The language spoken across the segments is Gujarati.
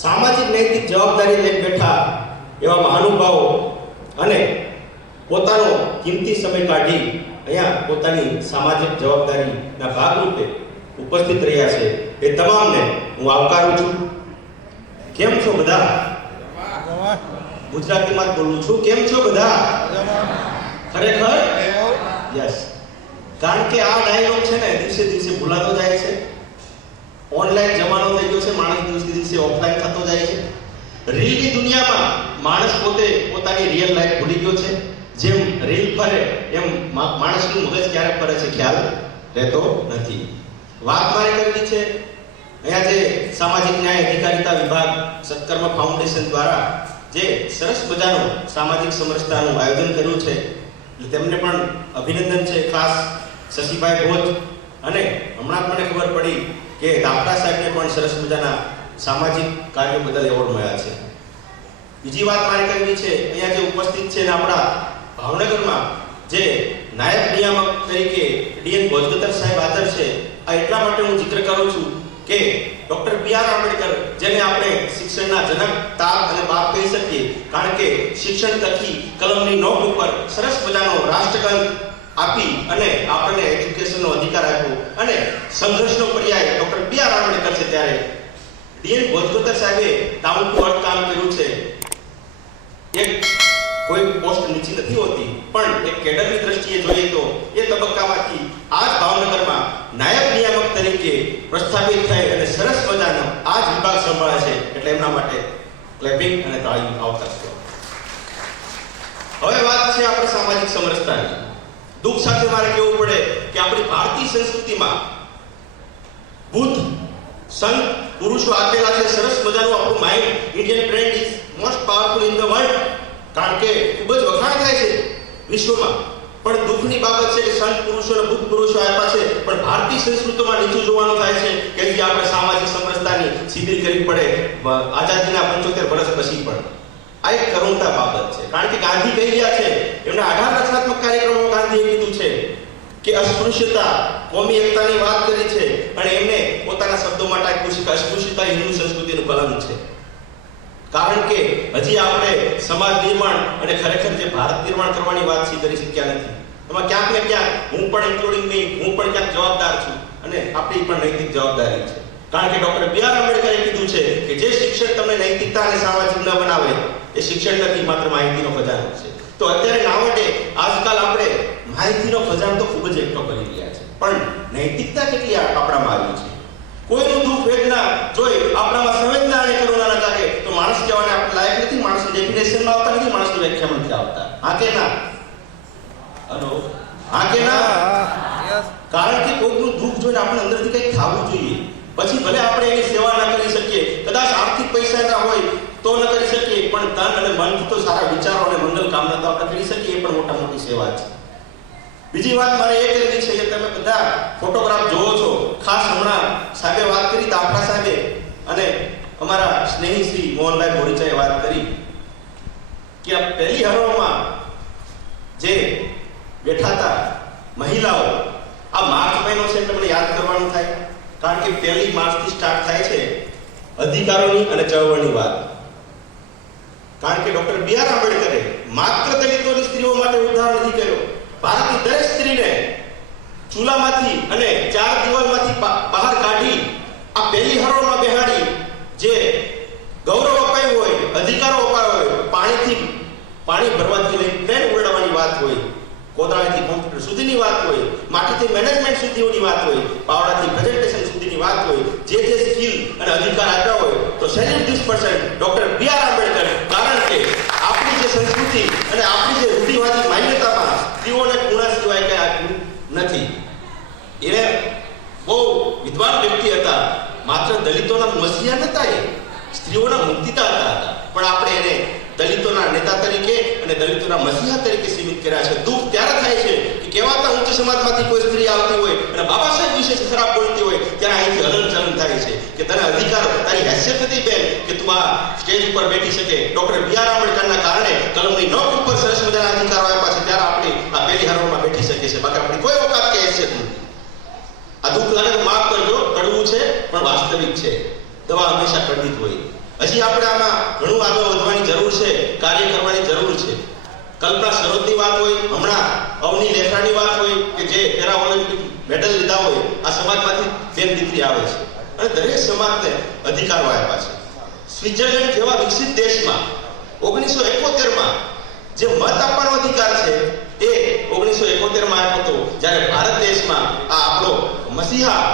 સામાજિક નૈતિક જવાબદારી લઈ બેઠા એવા મહાનુભાવો અને પોતાનો કિંમતી સમય કાઢી અહીંયા પોતાની સામાજિક જવાબદારીના ભાગરૂપે ઉપસ્થિત રહ્યા છે. એ તમામને હું આવકારું છું. કેમ છો બધા? ગુજરાતીમાં જ બોલું છું. કેમ છો બધા? ખરેખર? યસ. કારણ કે આ ડાયલોગ છે ને દિવસે દિવસે ભૂલાતો જાય છે. ઓનલાઈન જમાનો થઈ ગયો છે, માણસ દિવસે દિવસે ઓફલાઈન થતો જાય છે. રીલની દુનિયામાં માણસ પોતે પોતાની રિયલ લાઈફ ભૂલી ગયો છે. જેમ રીલ ફરે, એમ માણસનું મગજ ક્યારે ફરે છે, ખ્યાલ રહેતો નથી. વાત મારે કરવી છે, અહીંયા જે સામાજિક ન્યાય અધિકારીતા વિભાગ સત્કર્મ ફાઉન્ડેશન દ્વારા જે સરસ મજાનું સામાજિક સમરસતાનું આયોજન કર્યું છે, એટલે તેમને પણ અભિનંદન છે, ખાસ શશીભાઈ ભોજ. અને હમણાં મને ખબર પડી કે દાપડા સાહેબને પણ સરસ મજાના સામાજિક કાર્યો બદલ એવોર્ડ મળ્યા છે. બીજી વાત મારે કરવી છે, અહીંયા જે ઉપસ્થિત છે આપણા ભાવનગરમાં જે નાયબ નિયામક તરીકે ડીએન ભોજગતર સાહેબ હાજર છે, આ એટલા માટે હું જિક્ર કરું છું કે ડોક્ટર બી આર આંબેડકર, જેને આપણે શિક્ષણના જનક તાપ અને બાપ કહી શકીએ, કારણ કે શિક્ષણ તકી કલમની નોક ઉપર સરસ મજાનો રાષ્ટ્રગંધ આપી અને આપણને એજ્યુકેશનનો અધિકાર આપ્યો. અને સંઘર્ષનો પર્યાય ડોક્ટર બી આર આંબેડકર છે ત્યારે. ડીએન ભોજગોતર સાહેબે ડાઉન ટુ અર્થ કામ કર્યું છે. એક કોઈ પોસ્ટ નીચી નથી હોતી, પણ એક કેડરની દ્રષ્ટિએ જોઈએ તો એ તબક્કામાંથી આ ભાવનગરમાં નાયબ નિયામક તરીકે પ્રસ્થાપિત થઈ અને સરસ મજાનો આ જ વિભાગ સંભાળે છે, એટલે એમના માટે ક્લેપિંગ અને તાળી આવતા હવે વાત છે આપણે સામાજિક સમરસતાની. દુઃખ સાથે મારે કહેવું પડે કે આપણી ભારતીય સંસ્કૃતિમાં બુદ્ધ, સંત, પુરુષો આપેલા છે, સરસ મજાનું આપણું mind Indian brain is most powerful in the world કારણ કે ખૂબ જ વખાણ થાય છે વિશ્વમાં. પણ દુઃખની બાબત છે કે સંત પુરુષો અને બુદ્ધ પુરુષો આપ્યા છે, પણ ભારતીય સંસ્કૃતિમાં નીચું જોવાનું થાય છે કે આપણે સામાજિક સમરસતાની શિબિર કરવી પડે આઝાદીના પંચોતેર વર્ષ પછી પણ. આ એક કરુણતા બાબત છે. કારણ કે ગાંધી કહી ગયા છે, એમના અઢાર રચનાત્મક કાર્યક્રમો ગાંધીએ કીધું છે કે અસ્પૃશ્યતા, કોમી એકતાની વાત કરી છે અને એમને પોતાના શબ્દોમાં ટાંક્યું છે કે અસ્પૃશ્યતા હિન્દુ સંસ્કૃતિનું કલમ છે. કારણ કે હજી આપણે સમાજ નિર્માણ અને ખરેખર જે ભારત નિર્માણ કરવાની વાત છે કરી શક્યા નથી. એમાં ક્યાંક ને ક્યાંક હું પણ ઇન્ક્લુડિંગ મી હું પણ ક્યાંક જવાબદાર છું અને આપણી પણ નૈતિક જવાબદારી છે. કારણ કે ડોક્ટર બી આર આંબેડકરે કીધું છે કે જે શિક્ષણ તમને નૈતિકતા અને સામાજિક ન બનાવે એ શિક્ષણ નથી માત્ર માહિતીનો ખજાનો છે. તો અત્યારે નાવડે આજકાલ આપણે માહિતીનો ખજાનો તો ખૂબ જ એકઠો કરી રહ્યા છે. પણ નૈતિકતા કેટલી આપણામાં આવી છે? કોઈનું દુઃખ વેદના જોઈ આપણામાં સંવેદના અને કરુણા ન જાગે તો માણસ કહેવાને આપણે લાયક નથી માણસની ડેફિનેશનમાં આવતા નથી માણસની વ્યાખ્યામાં નથી આવતા. હા કે ના? હલો? હા કે ના? કારણ કે કોઈનું દુઃખ જોઈને આપણે અંદરથી કંઈક થવું જોઈએ. પછી ભલે આપણે એની સેવા ન કરી શકીએ, કદાચ આર્થિક પૈસા ના હોય તો ન કરી શકીએ, પણ તન અને મનથી તો સારા વિચારો અને મંગલ કામના તો આપણે કરી શકીએ, એ પણ મોટા મોટી સેવા છે. બીજી વાત મારે એ કરવી છે કે તમે બધા ફોટોગ્રાફ જોવો છો. ખાસ હમણાં સાહેબે વાત કરી દાફડા સાહેબે, અને અમારા સ્નેહી શ્રી મોહનભાઈ મોરીચાએ વાત કરી કે આ પહેલી હરોળમાં જે બેઠા હતા મહિલાઓ, આ માર્ચ મહિનો છે તમને યાદ કરવાનું થાય. કારણ કે પહેલી માર્ચથી સ્ટાર્ટ થાય છે અધિકારોની અને ચળવળની વાત. કારણ કે ડોક્ટર બી આર આંબેડકરે માત્ર દલિતોની સ્ત્રીઓ માટે ઉદ્ધાર નથી કર્યો, ભારતની દરેક સ્ત્રીને ચૂલામાંથી અને ચાર દિવાલમાંથી બહાર કાઢી આ પહેલી હરોળમાં બેહાડી, જે ગૌરવ અપાયું હોય, અધિકારો અપાયો હોય, પાણીથી, પાણી ભરવાથી લઈ ટ્રેન ઉડાડવાની વાત હોય કોદાળીથી કોમ્પ્યુટર સુધીની વાત હોય, માટીથી મેનેજમેન્ટ સુધીની વાત હોય, પાવડાથી પ્રેઝન્ટેશન સુધીની વાત હોય, જે જે સ્કિલ અને અધિકાર આપ્યા હોય, તો salute this person doctor B R Ambedkar. કારણ કે આપણી જે સંસ્કૃતિ અને આપણી જે રૂઢિવાદી માન્યતામાં સ્ત્રીઓને ખૂણા સિવાય કઈ આપ્યું નથી એ બહુ વિદ્વાન વ્યક્તિ હતા માત્ર દલિતોના મસીહા નતા એ સ્ત્રીઓના મુક્તિદાતા હતા પણ આપણે એને દલિતોના નેતા તરીકે અને મસીહા તરીકે સીમિત કર્યા છે. દુઃખ ત્યારે થાય છે કે કેવાતા ઉચ્ચ સમાજમાંથી કોઈ સ્ત્રી આવતી હોય અને બાબા સાહેબ વિશે ખરાબ બોલતી હોય, ત્યારે અહીંથી હલનચલન થાય છે કે તને અધિકાર, તારી હેસિયત નથી બેન કે તું આ સ્ટેજ ઉપર બેઠી શકે. ડોક્ટર બી આર આંબેડકરના કારણે કલમની નોક ઉપર સરસ મજાના અધિકારો આપ્યા છે. ત્યારે આપણે આ પહેલી હરોળમાં બેઠી શકીએ છીએ. બાકી આપણી કોઈ ઓકાત કે હેસિયત નથી. આ દુઃખ લાગે માફ કરજો કડવું છે, પણ વાસ્તવિક છે. દવા હંમેશા કડવી જ હોય. હજી આપણે આમાં ઘણું આગળ વધવાની જરૂર છે, કાર્ય કરવાની જરૂર છે. કલ્પના સરોજની વાત હોય, હમણાં અવની લેખરાની વાત હોય કે જે પેરા ઓલિમ્પિક મેડલ લીધા હોય, આ સમાજમાંથી બેન દીકરી આવે છે. અને દરેક સમાજને અધિકારો આપ્યા છે. સ્વિટ્ઝરલેન્ડ જેવા વિકસિત દેશમાં ઓગણીસો એકોતેરમાં જે મત આપવાનો અધિકાર છે, એ ઓગણીસો એકોતેરમાં આપ્યો હતો, જ્યારે ભારત દેશમાં આ આપણો મસીહા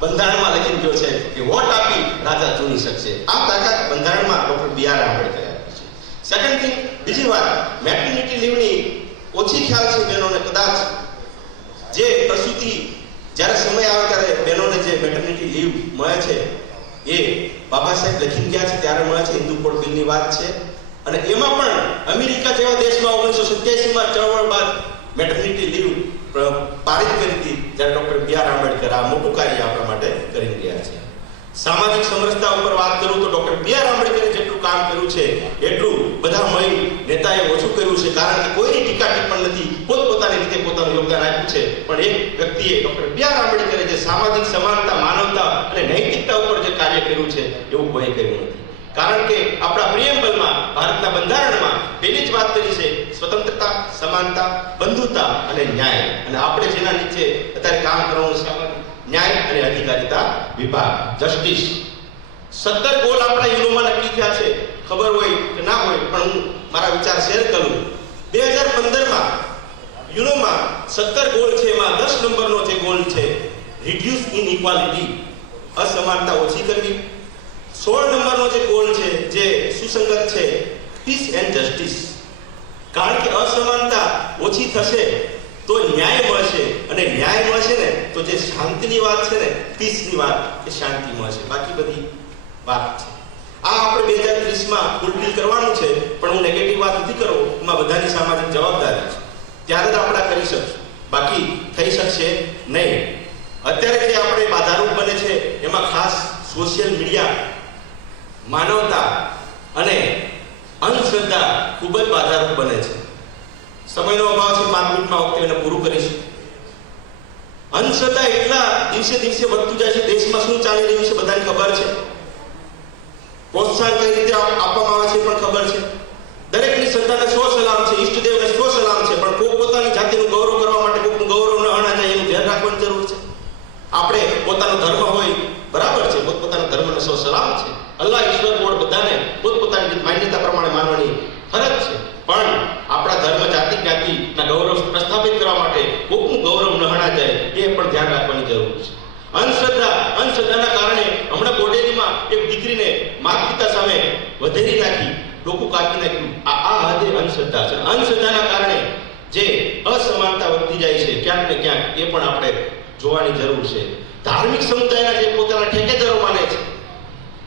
બંધારણમાં લખી ગયો છે કે વોટ આપી રાજા ચૂની શકશે. આ તાકાત બંધારણમાં ડોક્ટર બી આર આંબેડકરે આપી છે. સેકન્ડ થિંગ બીજી વાત મેટર્નિટી લીવની ઓછી ખ્યાલ છે બહેનોને કદાચ. જે પ્રસૂતિ જ્યારે સમય આવે ત્યારે બહેનોને જે મેટર્નિટી લીવ મળે છે, એ બાબા સાહેબ લખી ગયા છે, ત્યારે મળે છે, હિન્દુ કોડ બિલની વાત છે. અને એમાં પણ અમેરિકા જેવા દેશમાં ઓગણીસો સત્યાસીમાં ચળવળ બાદ મેટર્નિટી લીવ પારિત કરી હતી, જ્યારે ડોક્ટર બી આર આંબેડકર આ મોટું કાર્ય આપણા માટે કરી રહ્યા છે. સામાજિક સમરસતા ઉપર વાત કરું તો ડોક્ટર બી આર આંબેડકરે જેટલું કામ કર્યું છે, એટલું બધા મળી નેતાએ ઓછું કર્યું છે, કારણ કે કોઈની ટીકા ટિપ્પણ નથી, પોતપોતાની રીતે પોતાનું યોગદાન આપ્યું છે. પણ એક વ્યક્તિએ ડોક્ટર બી આર આંબેડકરે જે સામાજિક સમાનતા, માનવતા અને નૈતિકતા ઉપર જે કાર્ય કર્યું છે, એવું કોઈ કર્યું નથી. કારણ કે આપણા પ્રિયમ્બલમાં ભારતના બંધારણમાં પેલી જ વાત કરી છે, સ્વતંત્રતા, સમાનતા, બંધુતા અને ન્યાય. અને આપણે જેના નીચે અત્યારે કામ કરવાનું છે ન્યાય અને અધિકારિતા વિભાગ જસ્ટિસ સત્તર ગોલ આપણા યુનોમાં નક્કી થયા છે. ખબર હોય કે ના હોય, પણ હું મારા વિચાર શેર કરું. બે હજાર પંદરમાં યુનોમાં સત્તર ગોલ છે, એમાં દસ નંબરનો જે ગોલ છે રિડ્યુસ ઇન ઇક્વાલિટી અસમાનતા ઓછી કરવી. સોળ નંબરનો જે ગોલ છે, જે સુસંગત છે પીસ એન્ડ જસ્ટિસ કારણ કે અસમાનતા ઓછી થશે તો ન્યાય મળશે. અને ન્યાય મળશે ને, તો જે શાંતિની વાત છે ને પીસની વાત, એ શાંતિ મળશે. બાકી બધી વાત છે. આ આપણે બે હજાર ત્રીસમાં ફૂલફિલ કરવાનું છે, પણ હું નેગેટિવ વાત નથી કરું એમાં બધાની સામાજિક જવાબદારી છે. ત્યારે જ આપણે કરી શકશું. બાકી થઈ શકશે નહીં. અત્યારે જે આપણે બાધારૂપ બને છે, એમાં ખાસ સોશિયલ મીડિયા માનવતા અને અંધશ્રદ્ધા ખૂબ જ બાધારૂપ બને છે. સમયનો અભાવ છે, પાંચ મિનિટમાં વખતે એને પૂરું કરીશું. અંધશ્રદ્ધા એટલા દિવસે દિવસે વધતું જાય છે, દેશમાં શું ચાલી રહ્યું છે, બધાને ખબર છે. પ્રોત્સાહન કઈ રીતે આપવામાં આવે છે પણ ખબર છે. દરેકની શ્રદ્ધાને સો સલામ છે, ઈષ્ટદેવને સો સલામ છે, પણ કોક પોતાની જાતિનું ગૌરવ કરવા માટે કોકનું ગૌરવ ન અણા જાય એનું ધ્યાન રાખવાની જરૂર છે. આપણે પોતાનો ધર્મ હોય, બરાબર છે, પોતપોતાના ધર્મને સો સલામ છે. અલ્લાહ ઈશ્વર બોર્ડ બધાને પોતપોતાની માન્યતા પ્રમાણે માનવાની ફરજ છે. જાતિ જ્ઞાતિના ગૌરવ પ્રસ્થાપિત કરવા માટે કોકનું ગૌરવ નહણા જાય, એ પણ ધ્યાન રાખવાની જરૂર છે. અંધશ્રદ્ધા, અંધશ્રદ્ધાના કારણે હમણાં બોડેલીમાં એક દીકરીને માતા પિતા સામે વધેરી નાખી ડોકું કાપી નાખ્યું. આ આ હદે અંધશ્રદ્ધા છે. અંધશ્રદ્ધાના કારણે જે અસમાનતા વધતી જાય છે, ક્યાંક ને ક્યાંક, એ પણ આપણે જોવાની જરૂર છે. ધાર્મિક સમુદાયના જે પોતાના ઠેકેદારો માને છે,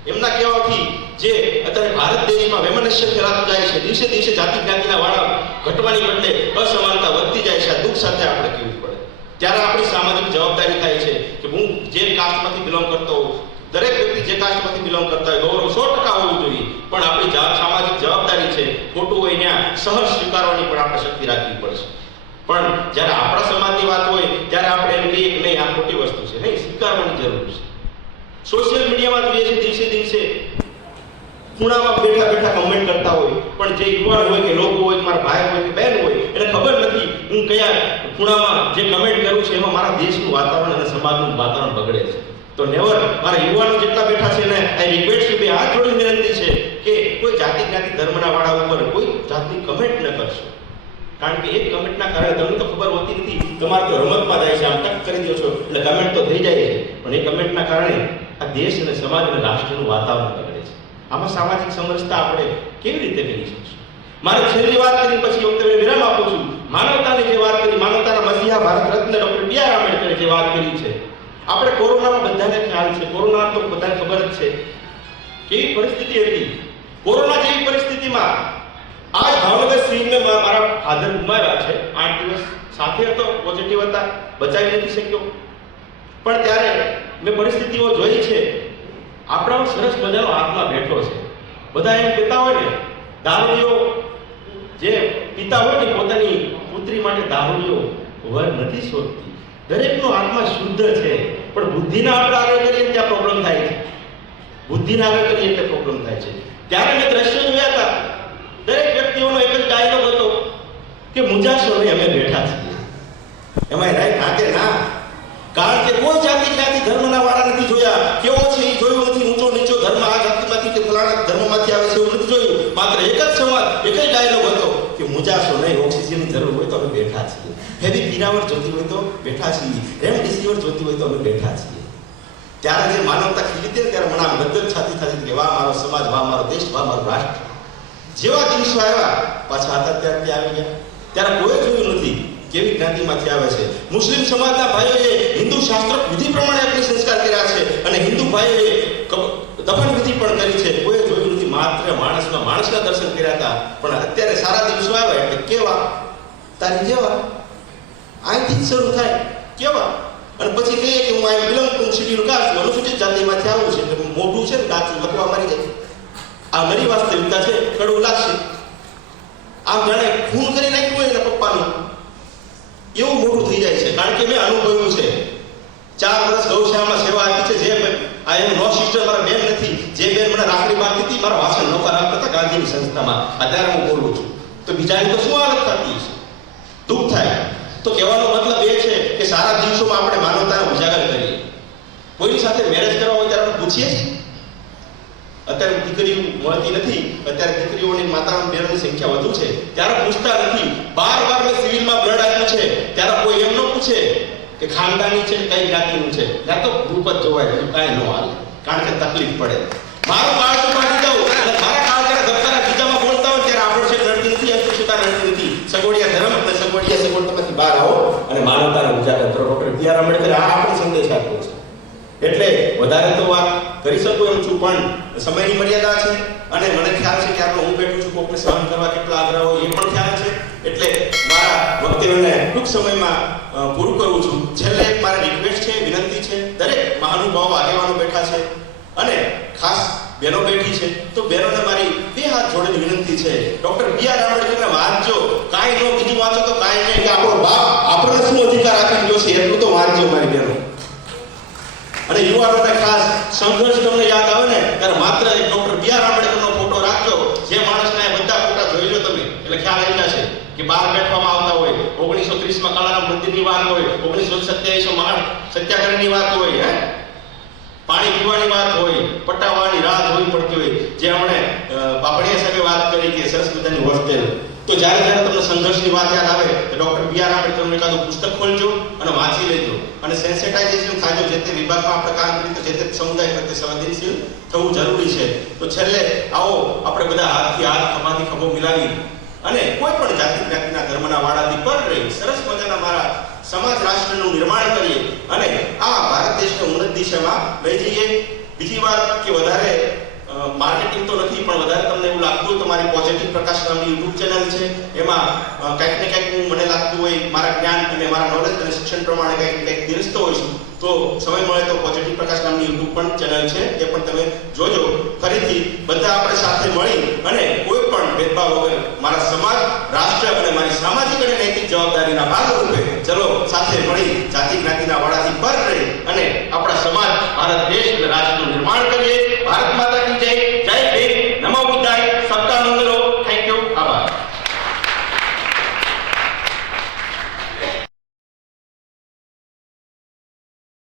એમના કહેવાથી જે અત્યારે ભારત દેશમાં વૈમનસ્ય ફેલાતું જાય છે. દિવસે દિવસે જાતિ જ્ઞાતિના વાળા ઘટવાની બદલે અસમાનતા વધતી જાય છે. આ દુઃખ સાથે આપણે કહેવું પડે. ત્યારે આપણી સામાજિક જવાબદારી થાય છે કે હું જે કાસ્ટમાંથી બિલોંગ કરતો હોઉં, દરેક વ્યક્તિ જે કાસ્ટમાંથી બિલોંગ કરતા હોય, ગૌરવ સો ટકા હોવું જોઈએ. પણ આપણી સામાજિક જવાબદારી છે, ખોટું હોય ત્યાં સહજ સ્વીકારવાની પણ આપણે શક્તિ રાખવી પડશે. પણ જ્યારે આપણા સમાજની વાત હોય, ત્યારે આપણે એમ કહીએ કે નહીં, આ ખોટી વસ્તુ છે. નહીં, સ્વીકારવાની જરૂર છે. સોશિયલ મીડિયામાં જોઈએ છે, દિવસે દિવસે ખૂણામાં બેઠા બેઠા કમેન્ટ કરતા હોય, પણ જે યુવાન હોય કે લોકો હોય મારા ભાઈ હોય કે બહેન હોય, એને ખબર નથી હું કયા ખૂણામાં જે કમેન્ટ કરું છું, એમાં મારા દેશનું વાતાવરણ અને સમાજનું વાતાવરણ બગડે છે. તો નેવર મારા યુવાનો જેટલા બેઠા છે ને આઈ રિક્વેસ્ટ છે બે હાથ જોડી વિનંતી છે કે કોઈ જાતિ જ્ઞાતિ ધર્મના વાળા ઉપર કોઈ જાતની કમેન્ટ ન કરશો. કારણ કે એક કમેન્ટના કારણે તમને તો ખબર હોતી નથી, તમારે તો રમતમાં જાય છે, આમ ટક કરી દો છો, એટલે કમેન્ટ તો થઈ જાય છે. પણ એ કમેન્ટના કારણે આ દેશ અને સમાજ અને રાષ્ટ્રનું વાતાવરણ બગડે છે. આમાં સામાજિક સમરસતા આપણે કેવી રીતે કરી શકશું? મારે છેલ્લી વાત કરી, પછી તમને વિરામ આપું છું. માનવતાની જે વાત કરી, માનવતાના મસીહા Bharat Ratna doctor B R આંબેડકરે જે વાત કરી છે, આપણે કોરોનામાં બધાને ખ્યાલ છે કોરોના તો બધાને ખબર જ છે. કેવી પરિસ્થિતિ હતી? કોરોના જેવી પરિસ્થિતિમાં આજ ભાવનગર સિંહને મારા ફાધર ગુમાવ્યા છે. આઠ દિવસ સાથે હતો પોઝિટિવ હતા, બચાવી નથી શક્યો. પણ ત્યારે મેં પરિસ્થિતિઓ જોઈ છે. આપણા સરસ મજાનો આત્મા બેઠો છે. બધા એમ કહેતા હોય ને દારૂડીઓ જે પિતા હોય ને પોતાની પુત્રી માટે દારૂડીઓ વર નથી શોધતી. દરેકનો આત્મા શુદ્ધ છે, પણ બુદ્ધિના આપણે આગળ કરીએ ત્યાં પ્રોબ્લેમ થાય છે. બુદ્ધિના આગળ કરીએ એટલે પ્રોબ્લેમ થાય છે. ત્યારે મેં દ્રશ્ય જોયા હતા. દરેક વ્યક્તિઓનો એક જ ડાયલોગ હતો કે મુજાશો અમે બેઠા છીએ. એમાં રાઈટ હાથે ના. કારણ કે કોઈ જાતિ જ્ઞાતિ ધર્મના વાળા નથી જોયા. કેવો છે એ જોયું નથી ઊંચો નીચો ધર્મ આ જાતિમાંથી કે ફલાણા ધર્મમાંથી આવે છે એવું નથી જોયું માત્ર એક જ સંવાદ એક જ ડાયલોગ હતો કે મુજાશો નહીં ઓક્સિજનની જરૂર હોય તો અમે બેઠા છીએ. હેવી પીરાવર જોતી હોય તો બેઠા છીએ. રેમડેસિવિર જોતી હોય તો અમે બેઠા છીએ. ત્યારે જે માનવતા ખીલી હતી ત્યારે મને આમ ગદગદ છાતી થતી કે વાહ, મારો સમાજ, વાહ, મારો દેશ, વાહ, મારું રાષ્ટ્ર. જેવા દિવસો આવ્યા, પાછા હતા ત્યારે ત્યાં આવી ગયા. ત્યારે કોઈ જોયું નથી કેવી જ્ઞાતિમાંથી આવે છે. મુસ્લિમ સમાજના ભાઈઓએ હિન્દુ શાસ્ત્ર વિધિ પ્રમાણે આપણે સંસ્કાર કર્યા છે અને હિન્દુ ભાઈઓએ દફન વિધિ પણ કરી છે. કોઈ માત્ર માણસમાં માણસના દર્શન કર્યા હતા, પણ અત્યારે સારા દિવસો આવ્યા એટલે કેવા? તારી જેવા? અહીંથી શરૂ થાય. કેવા? અને પછી કહીએ કે હું આ બિલોંગ ટુ શિડ્યુલ કાસ્ટ અનુસૂચિત જાતિમાંથી આવું છે એટલે મોઢું છે ને કાચું લખવા મારી જાય. આ મારી વાસ્તવિકતા છે, કડવું લાગશે. આમ જાણે ખૂન કરી નાખ્યું હોય એના પપ્પાનું. એવું મોટું થઈ જાય છે. કારણ કે મેં અનુભવ્યું છે. ચાર વર્ષ ગૌશાળામાં સેવા આપી છે, જે આ એમ નો સિસ્ટર મારા બેન નથી. જે બેન મને રાખડી બાંધતી હતી, મારા વાસણ નહોતા રાખતા હતા ગાંધીની સંસ્થામાં. અત્યારે હું બોલું છું. તો બીજાની તો શું હાલત થતી છે દુઃખ થાય. તો કહેવાનો મતલબ એ છે કે સારા દિવસોમાં આપણે માનવતાને ઉજાગર કરીએ. કોઈની સાથે મેરેજ કરવા હોય ત્યારે આપણે પૂછીએ છીએ. અત્યારે દીકરીઓ મળતી નથી. અત્યારે દીકરીઓની માતા બહેનોની સંખ્યા વધુ છે. ત્યારે પૂછતા નથી. બાર બાર મેં સિવિલમાં બ્લડ આપ્યું છે. ત્યારે કોઈ એમ ન પૂછે કે ખાનદાની છે કઈ જ્ઞાતિનું છે? ત્યાં તો ગ્રુપ જ જોવાય બીજું કાંઈ ન હાલે. કારણ કે તકલીફ પડે. મારો કાળ સુપાડી દઉં. અને મારા કાળ જ્યારે ધબકારા બીજામાં બોલતા હોય ત્યારે આપણો છે રડતી નથી અસ્પૃશ્યતા રડતી નથી. સગવડિયા ધર્મ અને સગવડિયા સગવડતામાંથી બહાર આવો અને માનવતાને ઉજાગર કરો ડોક્ટર બી આર આંબેડકર આ આપણો સંદેશ આપ્યો છે. એટલે વધારે તો વાત કરી શકું એમ છું, પણ સમયની મર્યાદા છે. અને મને ખ્યાલ છે કે આપણે હું બેઠું છું કોકને સહન કરવા કેટલા આગ્રહ હોય એ પણ ખ્યાલ છે. એટલે મારા વક્તવ્યને ટૂંક સમયમાં પૂરું કરું છું. છેલ્લે મારા રિક્વેસ્ટ છે, વિનંતી છે. દરેક મહાનુભાવો આગેવાનો બેઠા છે અને ખાસ બહેનો બેઠી છે. તો બહેનોને મારી બે હાથ જોડેલી વિનંતી છે. ડોક્ટર બી આર આંબેડકરને વાંચજો. કાંઈ ન બીજું વાંચો તો કાંઈ નહીં, કે આપણો બાપ આપણને શું અધિકાર આપી ગયો છે એટલું તો વાંચજો, મારી બહેનો. અને યુવાનોને ખાસ સંઘર્ષ તમને યાદ આવે ને, ત્યારે માત્ર એક ડોક્ટર બી આર આંબેડકરનો ફોટો રાખજો. જે માણસને બધા ફોટા જોઈ લો તમે. એટલે ખ્યાલ આવી કે બહાર બેઠવામાં આવતા હોય ઓગણીસો ત્રીસમાં કાળાના મંદિરની વાત હોય ઓગણીસો સત્યાવીસમાં મહાન સત્યાગ્રહની વાત હોય હે? પાણી પીવાની વાત હોય પટાવવાની રાહ જોવી પડતી હોય જે અ, બાપડિયા સાહેબે વાત કરી કે સરસ મજાની હોસ્ટેલ તો જ્યારે જ્યારે તમને સંઘર્ષની વાત યાદ આવે તો ડોક્ટર બી આર આંબેડકરનું એકાદું પુસ્તક ખોલજો અને વાંચી લેજો. અને સેન્સેટાઇઝેશન થાજો જે તે વિભાગમાં આપણે કામ કરીએ તો જે તે સમુદાય પ્રત્યે સંવેદનશીલ થવું જરૂરી છે. તો છેલ્લે આવો આપણે બધા હાથથી હાથ ખભાથી ખભો મિલાવી અને કોઈ પણ જાતિ જ્ઞાતિના ધર્મના વાડાથી પર રહી સરસ મજાના મારા સમાજ રાષ્ટ્રનું નિર્માણ કરીએ અને આ ભારત દેશને ઉન્નત દિશામાં લઈ જઈએ. બીજી વાત કે વધારે માર્કેટિંગ તો નથી, પણ વધારે તમને એવું લાગતું હોય તો મારી પોઝિટિવ પ્રકાશ નામની યુટ્યુબ ચેનલ છે. એમાં કંઈક ને કંઈક હું મને લાગતું હોય, મારા જ્ઞાન અને મારા નોલેજ અને શિક્ષણ પ્રમાણે કંઈક કંઈક નિરસ્તો હોય છું તો સમય મળે તો પોઝિટિવ પ્રકાશ નામની યુટ્યુબ પણ ચેનલ છે. એ પણ તમે જોજો. ફરીથી બધા આપણે સાથે મળી અને કોઈ ભેદભાવ વગર મારા સમાજ, રાષ્ટ્ર અને મારી સામાજિક અને નૈતિક જવાબદારીના ભાગરૂપે ચલો સાથે મળી જાતિ જ્ઞાતિના વાળાથી પર રહી અને આપણા સમાજ, ભારત, દેશ